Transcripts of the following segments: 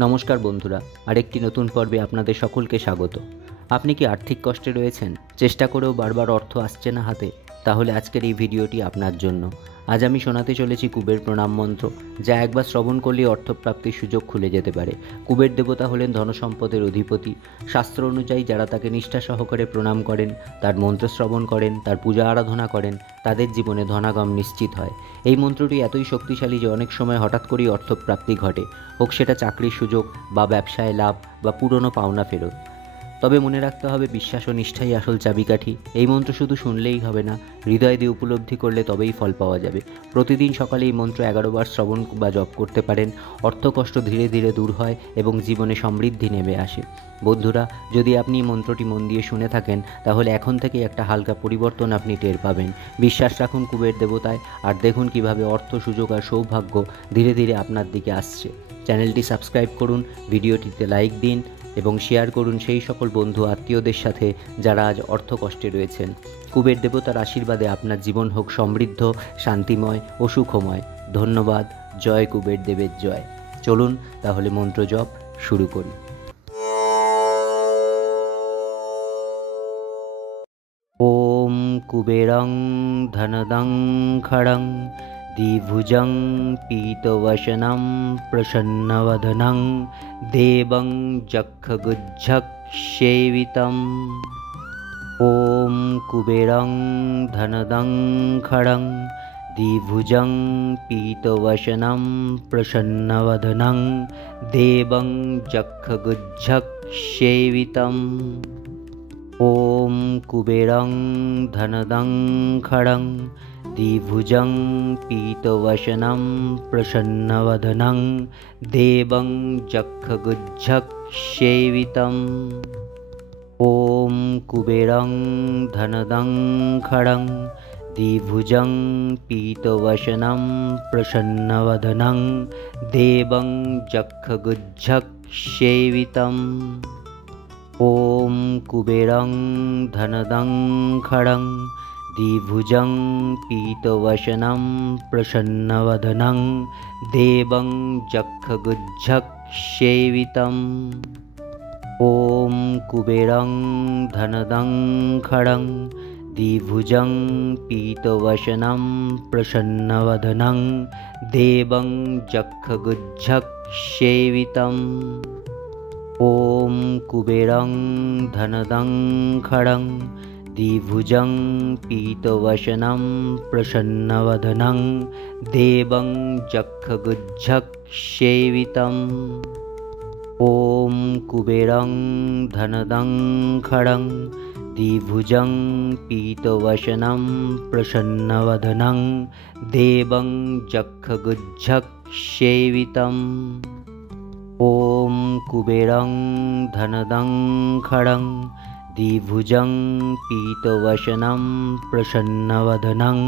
নমস্কার বন্ধুরা, আরেকটি নতুন পর্বে আপনাদের সকলকে স্বাগত। আপনি কি আর্থিক কষ্টে রয়েছেন? চেষ্টা করেও বারবার অর্থ আসছে না হাতে? তাহলে আজকের এই ভিডিওটি আপনার জন্য। আজ আমি শোনাতে চলেছি কুবের প্রণাম মন্ত্র, যা একবার শ্রবণ করলেই অর্থপ্রাপ্তির সুযোগ খুলে যেতে পারে। কুবের দেবতা হলেন ধনসম্পদের অধিপতি। শাস্ত্র অনুযায়ী যারা তাকে নিষ্ঠা সহকারে প্রণাম করেন, তার মন্ত্র শ্রবণ করেন, তার পূজা আরাধনা করেন, তাদের জীবনে ধনাগম নিশ্চিত হয়। এই মন্ত্রটি এতই শক্তিশালী যে অনেক সময় হঠাৎ করেই অর্থপ্রাপ্তি ঘটে, হোক সেটা চাকরির সুযোগ বা ব্যবসায় লাভ বা পুরনো পাওনা ফেরত। তবে মনে রাখতে হবে, বিশ্বাস ও নিষ্ঠাই আসল চাবিকাঠি। এই মন্ত্র শুধু শুনলেই হবে না, হৃদয় দিয়ে উপলব্ধি করলে তবেই ফল পাওয়া যাবে। প্রতিদিন সকালে এই মন্ত্র 11 বার শ্রবণ বা জপ করতে পারেন। অর্থকষ্ট ধীরে ধীরে দূর হয় এবং জীবনে সমৃদ্ধি নেমে আসে। বন্ধুরা, যদি আপনি এই মন্ত্রটি মন দিয়ে শুনে থাকেন, তাহলে এখন থেকে একটা হালকা পরিবর্তন আপনি টের পাবেন। বিশ্বাস রাখুন কুবের দেবতায়, আর দেখুন কিভাবে অর্থ, সুযোগ আর সৌভাগ্য ধীরে ধীরে আপনার দিকে আসছে। চ্যানেলটি সাবস্ক্রাইব করুন, ভিডিওটিতে লাইক দিন এবং শেয়ার করুন সেই সকল বন্ধু আত্মীয়দের সাথে যারা আজ অর্থকষ্টে রয়েছেন। কুবের দেবতার আশীর্বাদে আপনার জীবন হোক সমৃদ্ধ, শান্তিময় ও সুখময়। ধন্যবাদ। জয় কুবের দেবের জয়। চলুন তাহলে মন্ত্র জপ শুরু করি। ওম কুবেরং ধনদং খড়ং দ্বিভুজং পীতবসनं প্রসন্নবদनं দেবং যক্ষগুজ্জক সেবিতম। ওম কুবেরং ধনদং খড়ং দ্বিভুজং পীতবসनं প্রসন্নবদनं দেবং যক্ষগুজ্জক সেবিতম। ওম কুবেরং ধনদং খড়ং দ্বিভুজং পীতবসनं প্রসন্নবদनं দেবং যক্ষগুজ্জক সেবিতম। ওম কুবেরং ধনদং খড়ং দ্বিভুজং পীতবসनं প্রসন্নবদनं দেবং যক্ষগুজ্জক সেবিতম। ওম কুবেরং ধনদং খড়ং দ্বিভুজং পীতবসनं প্রসন্নবদनं দেবং যক্ষগুজ্জক সেবিতম। ওম কুবেরং ধনদং খড়ং দ্বিভুজং পীতবসनं প্রসন্নবদनं দেবং যক্ষগুজ্জক সেবিতম। ওম কুবেরং ধনদং খড়ং দ্বিভুজং পীতবসनं প্রসন্নবদनं দেবং যক্ষগুজ্জক সেবিতম। ওম কুবেরং ধনদং খড়ং দ্বিভুজং পীতবসनं প্রসন্নবদनं দেবং যক্ষগুজ্জক সেবিতম। ওম কুবেরং ধনদং খড়ং দ্বিভুজং পীতবসनं প্রসন্নবদनं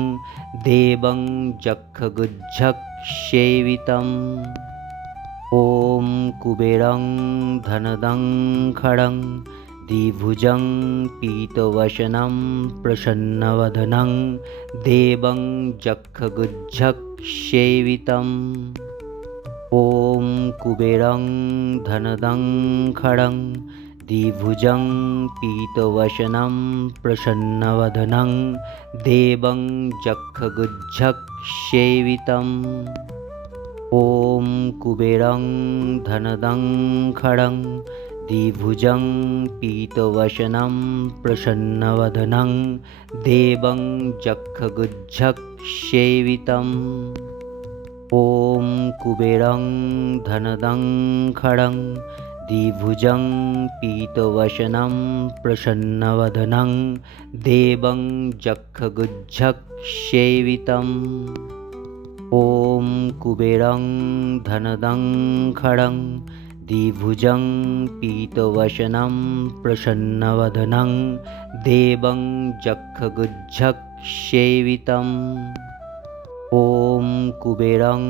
দেবং যক্ষগুজ্জক সেবিতম। ওম কুবেরং ধনদং খড়ং দ্বিভুজং পীতবসनं প্রসন্নবদनं দেবং যক্ষগুজ্জক সেবিতম। ওম কুবেরং ধনদং খড়ং দ্বিভুজং পীতবসनं প্রসন্নবদनं দেবং যক্ষগুজ্জক সেবিতম। ওম কুবেরং ধনদং খড়ং দ্বিভুজং পীতবসनं প্রসন্নবদनं দেবং যক্ষগুজ্জক সেবিতম। ওম কুবেরং ধনদং খড়ং দ্বিভুজং পীতবসनं প্রসন্নবদनं দেবং যক্ষগুজ্জক সেবিতম। ওম কুবেরং ধনদং খড়ং দ্বিভুজং পীতবসनं প্রসন্নবদनं দেবং যক্ষগুজ্জক সেবিতম। ওম কুবেরং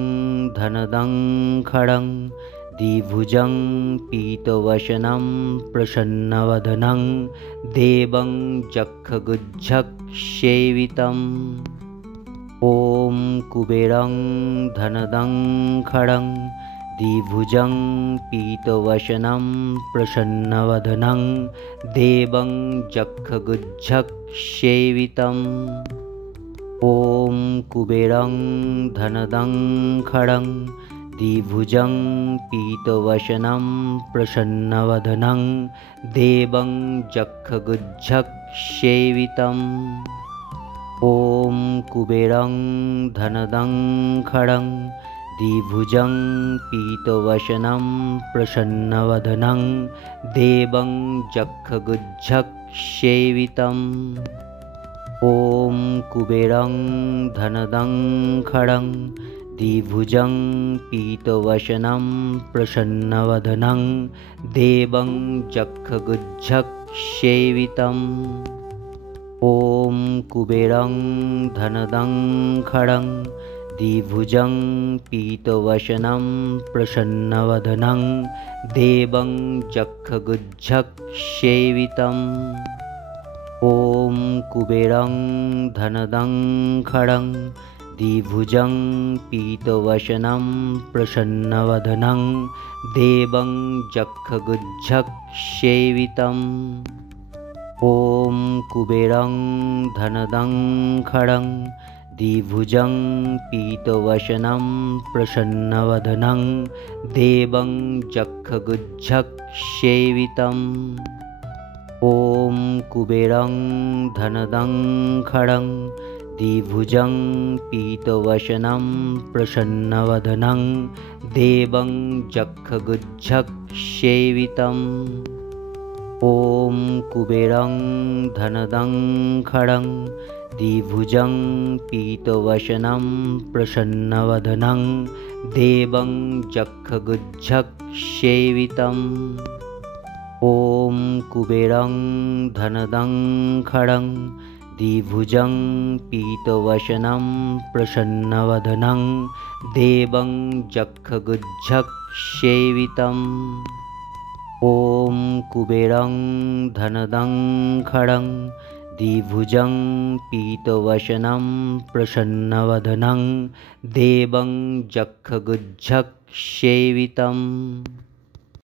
ধনদং খড়ং দ্বিভুজং পীতবসनं প্রসন্নবদनं দেবং যক্ষগুজ্জক সেবিতম। ওম কুবেরং ধনদং খড়ং द्विभुजं पीतवसनं प्रसन्नवदनं देवं जक्षगुज्जसेवितम्। ॐ कुबेरं धनदं खडं द्विभुजं पीतवसनं प्रसन्नवदनं देवं जक्षगुज्जसेवितम्। ॐ कुबेरं धनदं खडं द्विभुजं पीतवसनं प्रसन्नवदनं देवं जक्षगुज्जसेवितम्। ॐ कुबेरं धनदं खडं द्विभुजं पीतवसनं प्रसन्नवदनं देवं जक्षगुज्जसेवितम्। ॐ कुबेरं धनदं खडं द्विभुजं पीतवसनं प्रसन्नवदनं देवं जक्षगुज्जसेवितम्। ॐ कुबेरं धनदं खडं द्विभुजं पीतवसनं प्रसन्नवदनं देवं जक्षगुज्जसेवितम्। ॐ कुबेरं धनदं खडं द्विभुजं पीतवसनं प्रसन्नवदनं देवं जक्षगुज्जसेवितम्। ॐ कुबेरं धनदं खडं द्विभुजं पीतवसनं प्रसन्नवदनं देवं जक्षगुज्जसेवितम्। ॐ कुबेरं धनदं खडं द्विभुजं पीतवसनं प्रसन्नवदनं देवं जक्षगुज्जसेवितम्। ॐ कुबेरं धनदं खडं द्विभुजं पीतवसनं प्रसन्नवदनं देवं जक्षगुज्जसेवितम्। ॐ कुबेरं धनदं खडं द्विभुजं पीतवसनं प्रसन्नवदनं देवं जक्षगुज्जसेवितम्।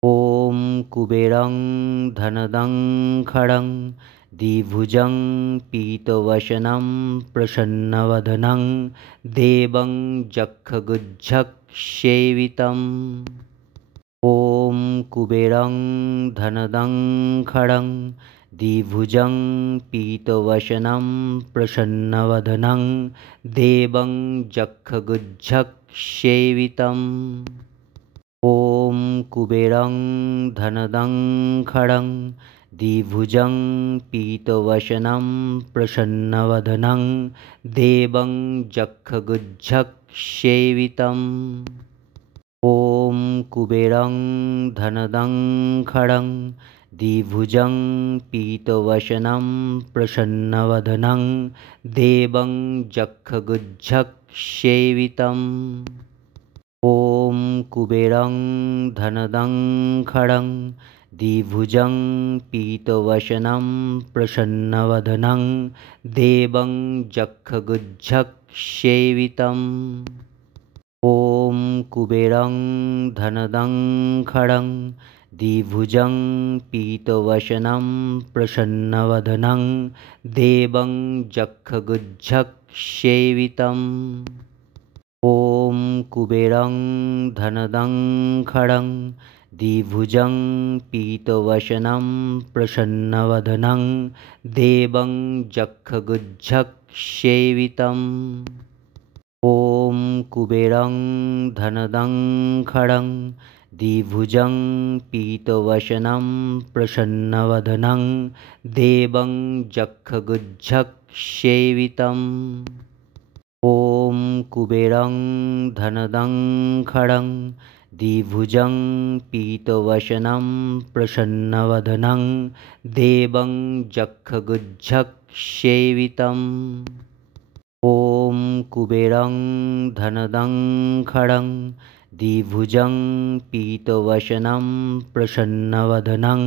ॐ कुबेरं धनदं खडं द्विभुजं पीतवसनं प्रसन्नवदनं देवं जक्षगुज्जसेवितम्। ॐ कुबेरं धनदं खडं द्विभुजं पीतवसनं प्रसन्नवदनं देवं जक्षगुज्जसेवितम्। ॐ कुबेरं धनदं खडं द्विभुजं पीतवसनं प्रसन्नवदनं देवं जक्षगुज्जसेवितम्। ॐ कुबेरं धनदं खडं द्विभुजं पीतवसनं प्रसन्नवदनं देवं जक्षगुज्जसेवितम्। ॐ कुबेरं धनदं खडं द्विभुजं पीतवसनं प्रसन्नवदनं देवं जक्षगुज्जसेवितम्। ॐ कुबेरं धनदं खडं द्विभुजं पीतवसनं प्रसन्नवदनं देवं जक्षगुज्जसेवितम्। ॐ कुबेरं धनदं खडं द्विभुजं पीतवसनं प्रसन्नवदनं देवं जक्षगुज्जसेवितम्। ॐ कुबेरं धनदं खडं द्विभुजं पीतवसनं प्रसन्नवदनं देवं जक्षगुज्जसेवितम्। ॐ कुबेरं धनदं खडं द्विभुजं पीतवसनं प्रसन्नवदनं देवं जक्षगुज्जसेवितम्। ॐ कुबेरं धनदं खडं द्विभुजं पीतवसनं प्रसन्नवदनं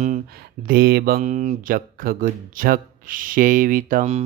देवं जक्षगुज्जसेवितम्।